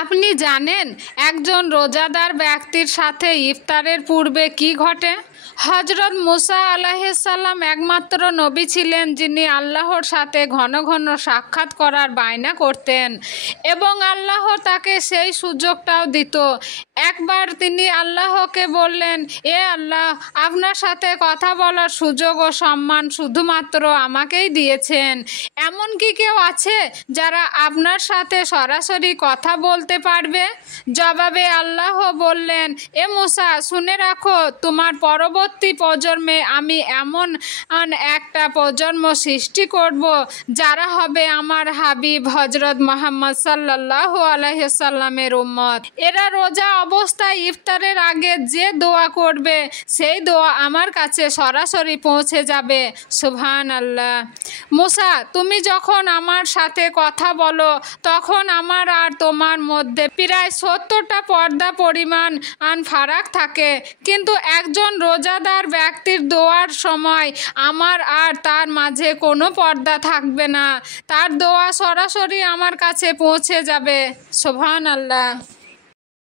আপনি জানেন একজন রোজাদার ব্যক্তির সাথে ইফতারের পূর্বে কি ঘটে? হজরত মুসা আলাইহিসসালাম একমাত্র নবী ছিলেন যিনি আল্লাহর সাথে ঘন ঘন সাক্ষাৎ করার বায়না করতেন এবং আল্লাহ তাকে সেই সুযোগটাও দিত। একবার তিনি আল্লাহকে বললেন, এ আল্লাহ, আপনার সাথে কথা বলার সুযোগ ও সম্মান শুধুমাত্র আমাকেই দিয়েছেন। এমন কি কেউ আছে যারা আপনার সাথে সরাসরি কথা বলতে পারবে? জবাবে আল্লাহ বললেন, এ মুসা, শুনে রাখো, তোমার পরবর্তী প্রজন্মে আমি এমন একটা প্রজন্ম সৃষ্টি করব যারা হবে আমার হাবিব হজরত মুহাম্মদ সাল্লাল্লাহু আলাইহি সাল্লামের উম্মত। এরা রোজা অবস্থায় ইফতারের আগে যে দোয়া করবে সেই দোয়া আমার কাছে সরাসরি পৌঁছে যাবে। সুবহানাল্লাহ। মুসা, তুমি যখন আমার সাথে কথা বলো তখন আমার আর তোমার মধ্যে প্রায় 70টা পর্দা পরিমাণ ফারাক থাকে, কিন্তু একজন রোজাদার ব্যক্তির দোয়ার সময় আমার আর তার মাঝে কোনো পর্দা থাকবে না। তার দোয়া সরাসরি আমার কাছে পৌঁছে যাবে। সুবহানাল্লাহ।